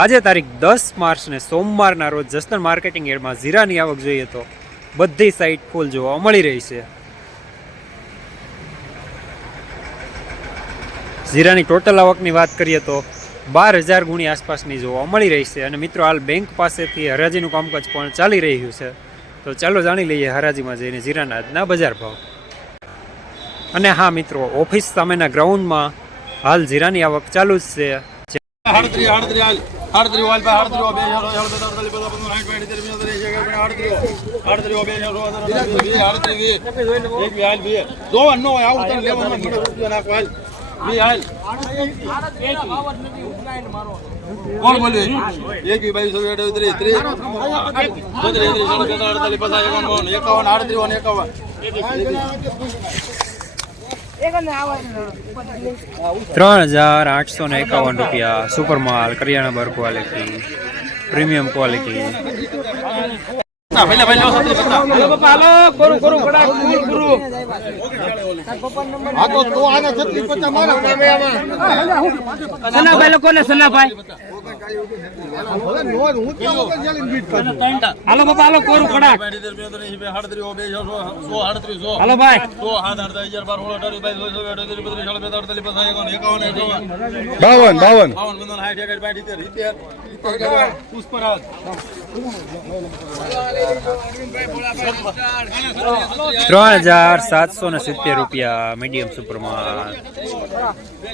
આજે તારીખ દસ માર્ચને સોમવારના રોજ જસદણ માર્કેટિંગ એડમાં જીરાની આવક જોઈએ તો બધી સાઈડ ફૂલ જોવા મળી રહી છે. જીરાની ટોટલ આવકની વાત કરીએ તો બાર હજાર ગુણી આસપાસની જોવા મળી રહી છે અને મિત્રો હાલ બેંક પાસેથી હરાજીનું કામકાજ પણ ચાલી રહ્યું છે. તો ચાલો જાણી લઈએ હરાજીમાં જઈને જીરાના આજના બજાર ભાવ. અને હા મિત્રો, ઓફિસ સામેના ગ્રાઉન્ડમાં હાલ જીરાની આવક ચાલુ જ છે. બધા પંદર સાઠ પાંઠ તેર પંદર એંશી એકાવન હાડત્રી હાડત્રી બે હજાર હાડત્રી હાડત્રી એક બી હાલ બે. જોવાનું ન હોય આવું તને લેવાનું નથી. રૂપિયા નાખો હાલ. બે હાલ. કોણ બોલ્યું એક બાવીસ ત્રીસ ત્રીસ. ત્રીસ ત્રીસ સાડા અડતાલીસ પચાસ એકાવન આડત્રીસ એકાવન. ત્રણ હજાર આઠસો ને એકાવન રૂપિયા સુપર માલ કરિયાણા બર ક્વોલિટી પ્રીમિયમ ક્વોલિટી ના સનાભાઈ લોકોને સનાભાઈ. હાલો બાપા હાલો કોરું કડાક. હાલો ભાઈ. બાવન બાવન. ત્રણ હજાર સાતસો ને સિત્તેર રૂપિયા મીડિયમ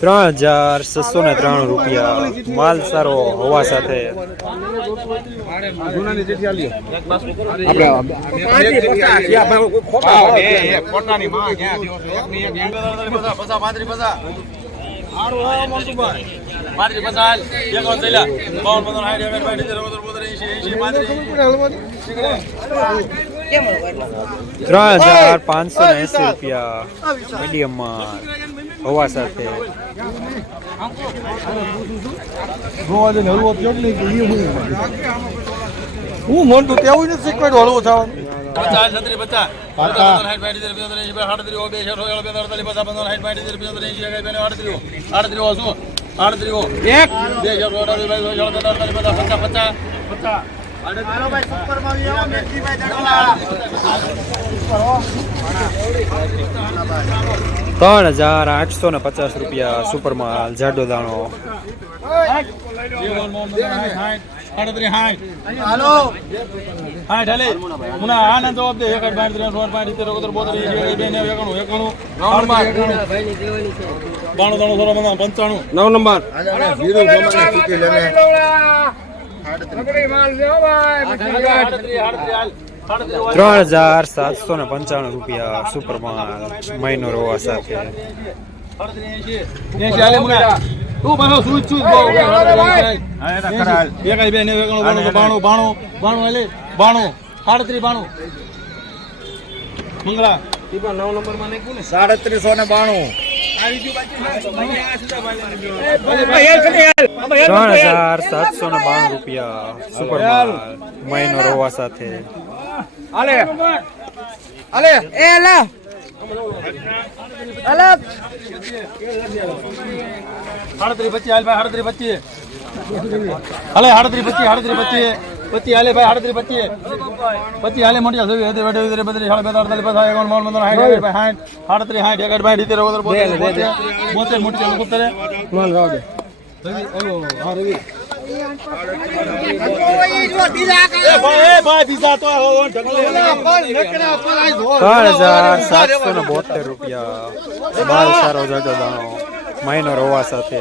ત્રણ હજાર છસો ને ત્રાણું રૂપિયા માલ સારો હોવા સાથે. ત્રણ હજાર પાંચસો એસી રૂપિયા. મીડિયમ માલ હોવા સાથે. હું. મોટું તેવું નથી શીખવાડ્યું હળવું થવાનું. પચાસ ત્રણ હજાર આઠસો ને પચાસ રૂપિયા સુપર માલ જાડો દાણો નેવું એકાણું એકાણું બાણું ત્રણ ત્રણ હજાર સાતસો ને પંચાણું રૂપિયા સુપર માલ મહિનો રોવા સાથે. સાડત્રીસ ને? બાણું. ત્રણ હજાર સાતસો ને બાણું રૂપિયા સુપર માલ મહિનો રોવા સાથે. અલે Ale. એ લા અલા હાડત્રી પચીસ હાલ ભાઈ હાડત્રી પચીસ હાલે હાડત્રી પચીસ હાડત્રી પચીસ પચીસ હાલે ભાઈ હાડત્રી પચીસ પચીસ હાલે મોટી હશે હતે બેઠે બત્રીસ સાડા બેતાળ અડતાલીસ પચાસ એકાવન બાવન પંદર સાઠ એકાવન ભાઈ સાઠ સાડત્રીસ સાઠ એકાવન ભાઈ ઓગણત્રીસ બોતેર બોતેર બોતેર મોટી ચાલુ કુત્તરે રવિ ઓલો હા રવિ એ ભાઈ ભાઈ બીજા તો ત્રણ હજાર સાતસો ને બોતેર રૂપિયા. માલ સારો જજો દાણો. મહિનો રવા સાથે.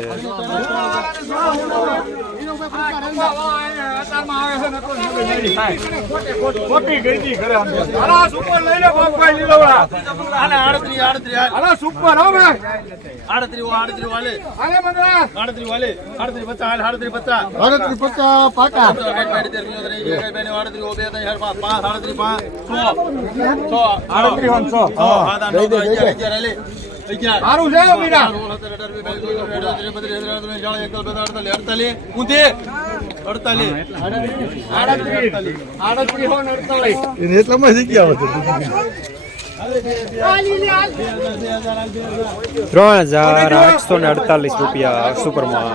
આને આડત્રી આડત્રી આડત્રી ઓ આડત્રી વાલે આડત્રી વાલે આડત્રી પચાસ હાલ આડત્રી પચાસ આડત્રીસ પચાસ પાકા આડત્રી ઓ બે ત્રણ ચાર પાંચ પાંચ આડત્રી પાંચ સો સો આડત્રી સો હા દા નવ દસ અગિયાર અગિયાર હાલે અગિયાર સારું છે મીરા અડતાલીસ. એટલામાં શીખ્યા હતો ત્રણ હજાર આઠસો ને અડતાલીસ રૂપિયા સુપરમાં.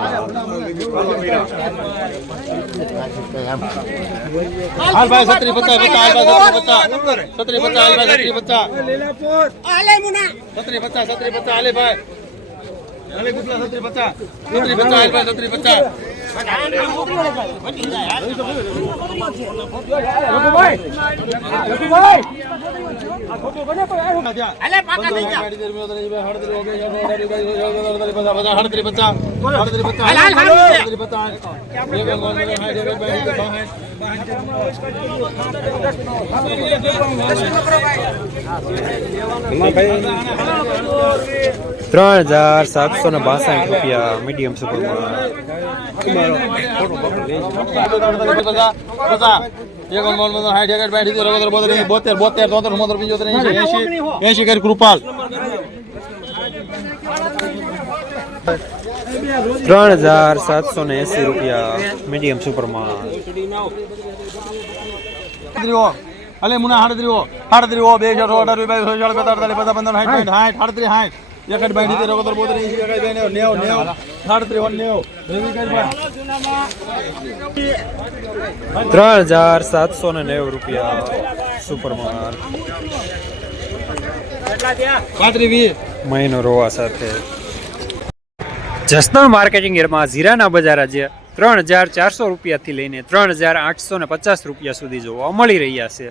હાલ ભાઈ સત્રી પચાસ પચાસ. સત્રી પચાસ સત્રી પચાસ. સત્રી પચાસ સત્રી પચાસ હાલે ભાઈ. હાલે ગુટલા સત્રી પચાસ. સત્રી પચાસ હાલ ભાઈ સત્રી પચાસ ત્રણ હજાર સાતસો ને બાસઠ રૂપિયા મીડિયમ સુપરમાં બોતેર બોતેર તોતેર મોતેર પિંચોતેર એસી એસી કરી કૃપાલ ત્રણ હજાર સાતસો ને એસી રૂપિયા મીડિયમ સુપરમાં અલે મુના હાડત્રીઓ હાડત્રીઓ બે હજાર અઢાર બે હજાર બેતાળીસ પચાસ પંદર સાઠ સાઠ હાડત્રી સાઠ એકડ બાઈ નીતિ રગોતર બોતેર એસી એકડ બાઈ નેવ નેવ નેવ. હાડત્રી વન નેવ. ત્રણ હજાર સાતસો ને નેવ રૂપિયા સુપરમાં પાંત્રી વીસ. મહિનો રોવા સાથે. જસદણ માર્કેટિંગ એરમાં જીરાના બજાર આજે ત્રણ હજાર ચારસો રૂપિયાથી લઈને ત્રણ હજાર આઠસો ને પચાસ રૂપિયા સુધી જોવા મળી રહ્યા છે.